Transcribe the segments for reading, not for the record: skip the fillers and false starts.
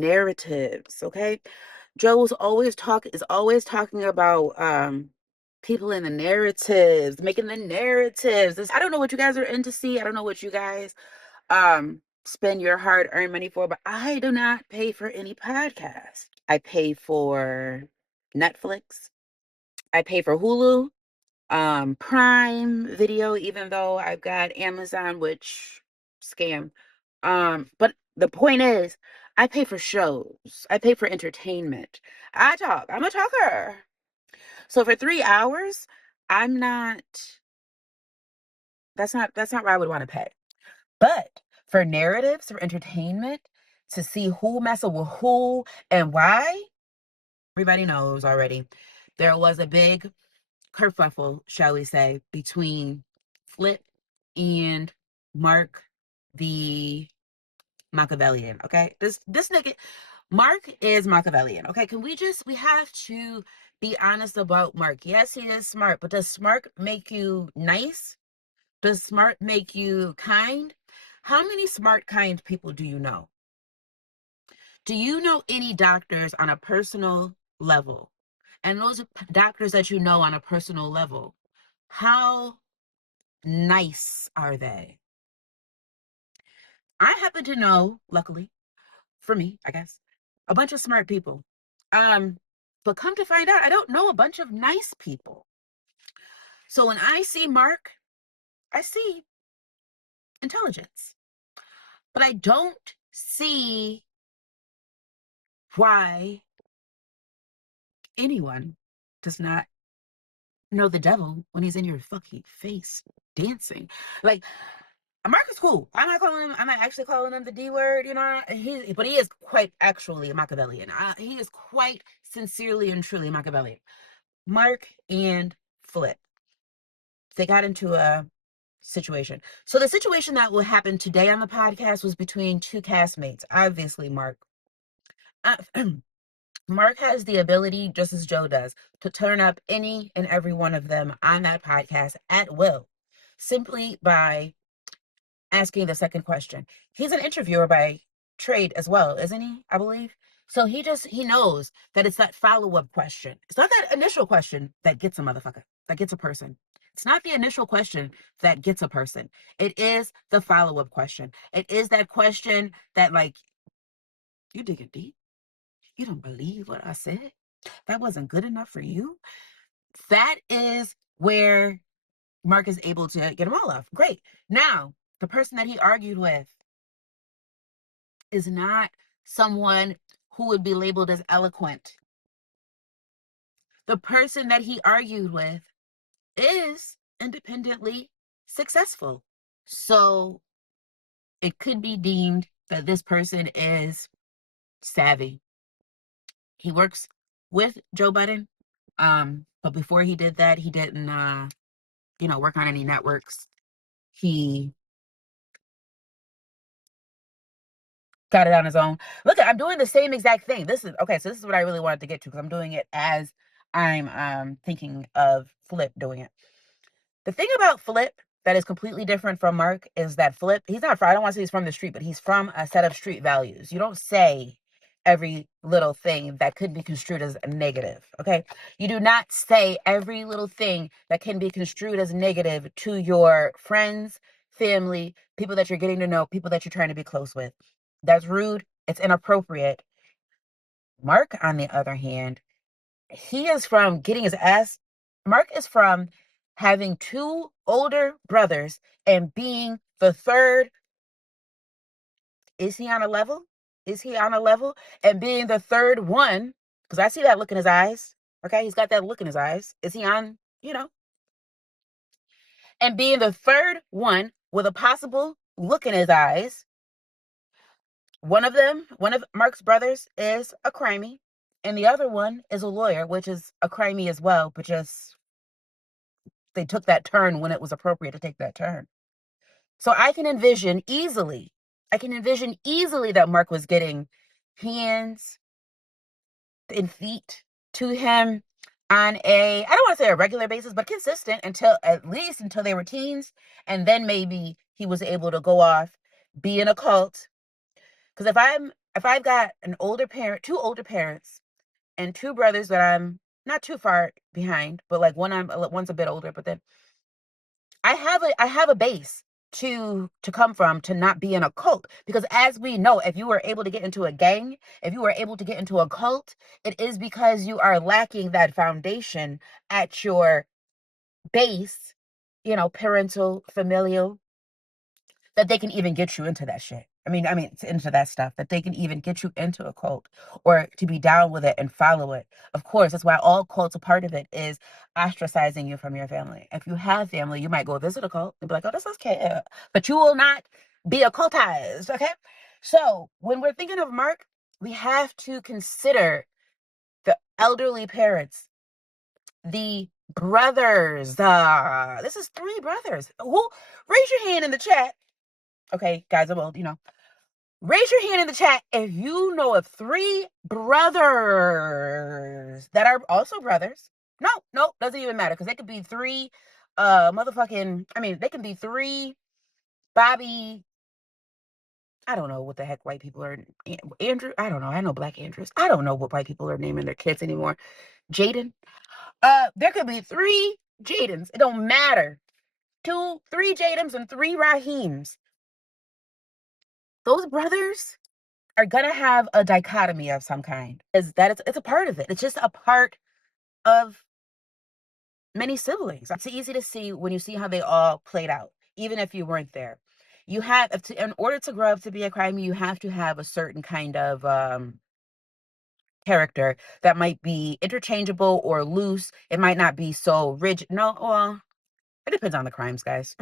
narratives, okay? Joe is always talking about people in the narratives, making the narratives. I don't know what you guys are into. See, I don't know what you guys spend your hard-earned money for, but I do not pay for any podcast. I pay for Netflix. I pay for Hulu, Prime Video, even though I've got Amazon, which scam. But the point is, I pay for shows. I pay for entertainment. I talk. I'm a talker. So for 3 hours, I'm not. That's not where I would want to pay. But for narratives, for entertainment, to see who messing with who and why, everybody knows already. There was a big kerfuffle, shall we say, between Flip and Mark the Machiavellian. Okay, this nigga Mark is Machiavellian. Okay, we have to be honest about Mark. Yes, he is smart, but does smart make you nice? Does smart make you kind? How many smart, kind people do you know? Do you know any doctors on a personal level? And those doctors that you know on a personal level, how nice are they? I happen to know, luckily, for me, I guess, a bunch of smart people. But come to find out, I don't know a bunch of nice people. So when I see Mark, I see intelligence. But I don't see why anyone does not know the devil when he's in your fucking face dancing. Like, Mark is cool. I'm not actually calling him the D word, but he is quite actually a Machiavellian. He is quite sincerely and truly Machiavellian. Mark and Flip, they got into a situation. So the situation that will happen today on the podcast was between two castmates. Obviously, Mark. Uh, Mark has the ability, just as Joe does, to turn up any and every one of them on that podcast at will, simply by asking the second question. He's an interviewer by trade as well, isn't he? I believe. So he knows that it's that follow-up question. It's not that initial question that gets a motherfucker, that gets a person. It's not the initial question that gets a person. It is the follow-up question. It is that question that, like, you digging deep? You don't believe what I said? That wasn't good enough for you? That is where Mark is able to get them all off. Great. Now, the person that he argued with is not someone who would be labeled as eloquent. The person that he argued with is independently successful. So it could be deemed that this person is savvy. He works with Joe Budden. But before he did that, he didn't work on any networks. He got it on his own. Look, I'm doing the same exact thing. This is what I really wanted to get to, because I'm doing it as I'm thinking of Flip doing it. The thing about Flip that is completely different from Mark is that Flip, I don't want to say he's from the street, but he's from a set of street values. You don't say every little thing that could be construed as a negative, okay? You do not say every little thing that can be construed as negative to your friends, family, people that you're getting to know, people that you're trying to be close with. That's rude. It's inappropriate. Mark, on the other hand, he is from getting his ass. Mark is from having two older brothers and being the third. Is he on a level? Is he on a level? And being the third one, because I see that look in his eyes. Okay, he's got that look in his eyes. Is he on, and being the third one with a possible look in his eyes. One of Mark's brothers is a crimey, and the other one is a lawyer, which is a crimey as well, but just they took that turn when it was appropriate to take that turn. So I can envision easily that Mark was getting hands and feet to him on I don't want to say a regular basis, but consistent at least until they were teens. And then maybe he was able to go off, be in a cult. Because if I've got an older parent, two older parents, and two brothers that I'm not too far behind, but like one's a bit older, but then I have a base to come from, to not be in a cult. Because as we know, if you were able to get into a gang, if you were able to get into a cult, it is because you are lacking that foundation at your base, parental, familial, that they can even get you into that shit. I mean, into that stuff, that they can even get you into a cult, or to be down with it and follow it. Of course, that's why all cults, a part of it is ostracizing you from your family. If you have family, you might go visit a cult and be like, oh, this is okay. But you will not be occultized, okay? So when we're thinking of Mark, we have to consider the elderly parents, the brothers. This is three brothers. Who? Raise your hand in the chat. Okay, guys, I'm old, Raise your hand in the chat if you know of three brothers that are also brothers. No, doesn't even matter, because they could be three they can be three Bobby. I don't know what the heck white people are. Andrew, I don't know. I know Black Andrews. I don't know what white people are naming their kids anymore. Jaden. There could be three Jadens. It don't matter. Three Jadens and three Rahims. Those brothers are gonna have a dichotomy of some kind. It's a part of it. It's just a part of many siblings. It's easy to see when you see how they all played out, even if you weren't there. In order to grow up to be a crime, you have to have a certain kind of character that might be interchangeable or loose. It might not be so rigid. No, well, it depends on the crimes, guys.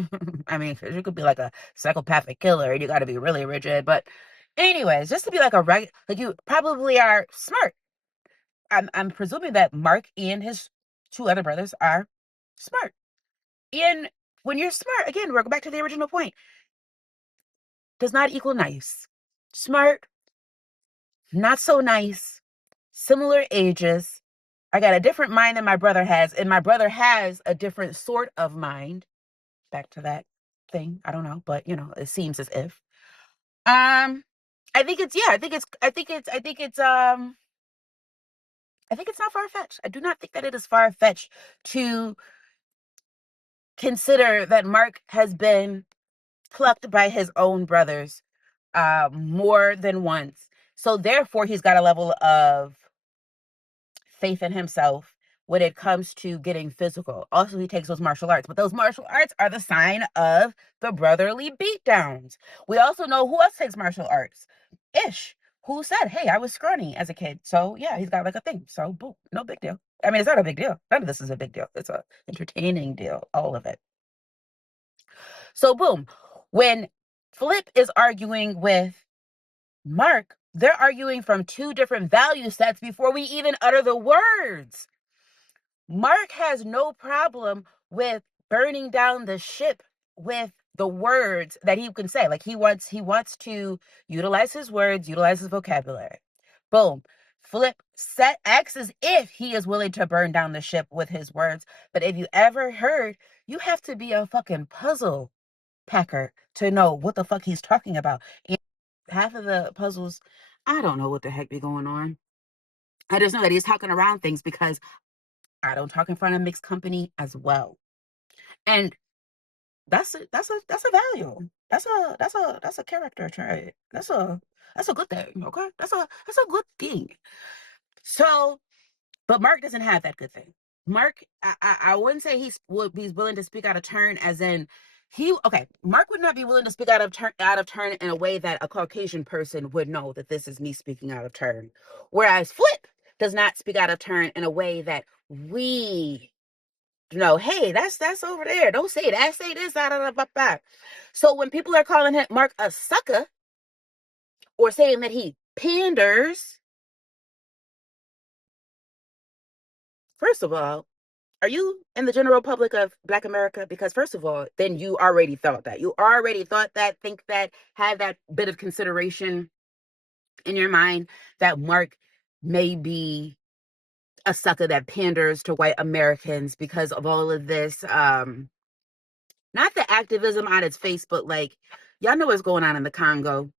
I mean, you could be like a psychopathic killer and you got to be really rigid. But anyways, just to be like like you probably are smart. I'm presuming that Mark and his two other brothers are smart. And when you're smart, again, we're going back to the original point, does not equal nice. Smart, not so nice, similar ages. I got a different mind than my brother has, and my brother has a different sort of mind. Back to that thing. I don't know, but it seems as if. I think it's yeah, I think it's not far-fetched. I do not think that it is far-fetched to consider that Mark has been plucked by his own brothers more than once. So therefore, he's got a level of faith in himself when it comes to getting physical. Also, he takes those martial arts, but those martial arts are the sign of the brotherly beatdowns. We also know who else takes martial arts. Ish, who said, hey, I was scrawny as a kid. So yeah, he's got like a thing. So boom, no big deal. I mean, it's not a big deal. None of this is a big deal. It's a entertaining deal, all of it. So boom, when Flip is arguing with Mark, they're arguing from two different value sets before we even utter the words. Mark has no problem with burning down the ship with the words that he can say. Like he wants to utilize his words, utilize his vocabulary. Boom. Flip acts as if he is willing to burn down the ship with his words. But if you ever heard, you have to be a fucking puzzle packer to know what the fuck he's talking about. And half of the puzzles, I don't know what the heck be going on. I just know that he's talking around things because I don't talk in front of mixed company as well. And that's a value. That's a character trait. That's a good thing, okay? That's a good thing. So, but Mark doesn't have that good thing. Mark, I wouldn't say he's willing to speak out of turn, as in Mark would not be willing to speak out of turn in a way that a Caucasian person would know that this is me speaking out of turn. Whereas Flip does not speak out of turn in a way that we know, hey, that's over there. Don't say that. Say this. Blah, blah, blah, blah. So when people are calling Mark a sucker or saying that he panders, first of all, are you in the general public of Black America? Because first of all, then you already thought that. You already thought that, think that, had that bit of consideration in your mind that Mark may be a sucker that panders to white Americans because of all of this, not the activism on its face, but like, y'all know what's going on in the Congo.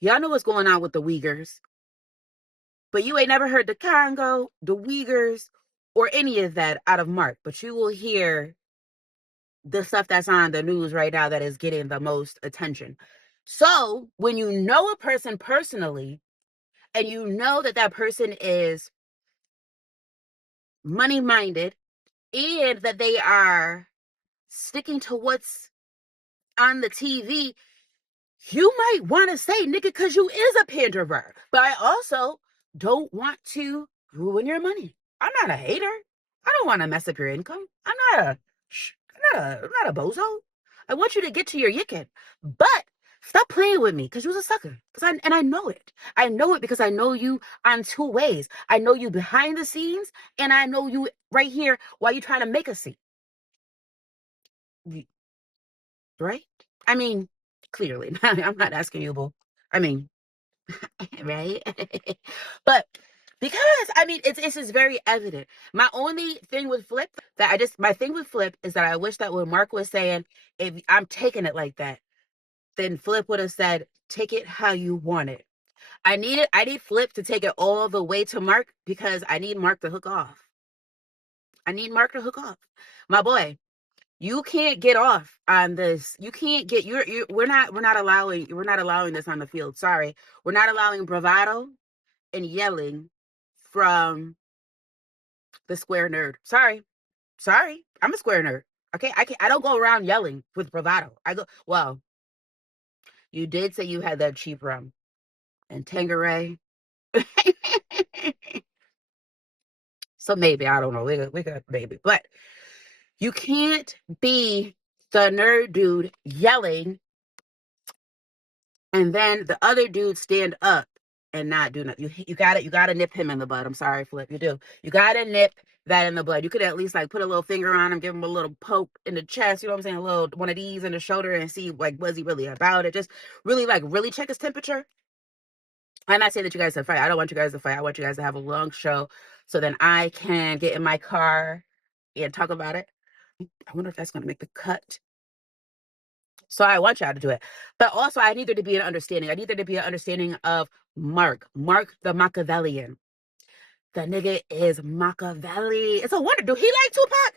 Y'all know what's going on with the Uyghurs, but you ain't never heard the Congo, the Uyghurs, or any of that out of Mark. But you will hear the stuff that's on the news right now that is getting the most attention. So when you know a person personally, and you know that that person is money minded, and that they are sticking to what's on the TV, you might want to say nigga because you is a panderer. But I also don't want to ruin your money. I'm not a hater. I don't want to mess up your income. I'm not a bozo. I want you to get to your yicket. But stop playing with me because you're a sucker. And I know it. I know it because I know you on two ways. I know you behind the scenes, and I know you right here while you're trying to make a scene. Right? I mean, clearly. I'm not asking you, boo. I mean, right? But because I mean it's just very evident. My only thing with Flip that I just my thing with Flip is that I wish that when Mark was saying if I'm taking it like that, then Flip would have said take it how you want it. I need Flip to take it all the way to Mark because I need Mark to hook off. I need Mark to hook off. My boy, you can't get off on this. You can't get we're not allowing this on the field. Sorry. We're not allowing bravado and yelling from the square nerd. Sorry. I'm a square nerd. Okay, I don't go around yelling with bravado. I go, well, you did say you had that cheap rum and Tangeray. So maybe, I don't know. We could maybe. But you can't be the nerd dude yelling and then the other dude stand up and not do nothing. You gotta nip him in the bud. I'm sorry, Flip. You do. You gotta nip that in the bud. You could at least like put a little finger on him, give him a little poke in the chest, you know what I'm saying? A little one of these in the shoulder and see like was he really about it. Just really check his temperature. I'm not saying that you guys to fight. I don't want you guys to fight. I want you guys to have a long show so then I can get in my car and talk about it. I wonder if that's gonna make the cut. So I want y'all to do it. But also, I need there to be an understanding. I need there to be an understanding of Mark. Mark the Machiavellian. The nigga is Machiavelli. It's a wonder. Do he like Tupac?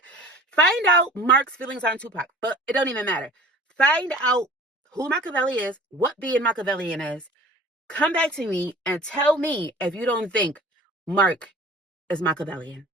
Find out Mark's feelings on Tupac. But it don't even matter. Find out who Machiavelli is, what being Machiavellian is. Come back to me and tell me if you don't think Mark is Machiavellian.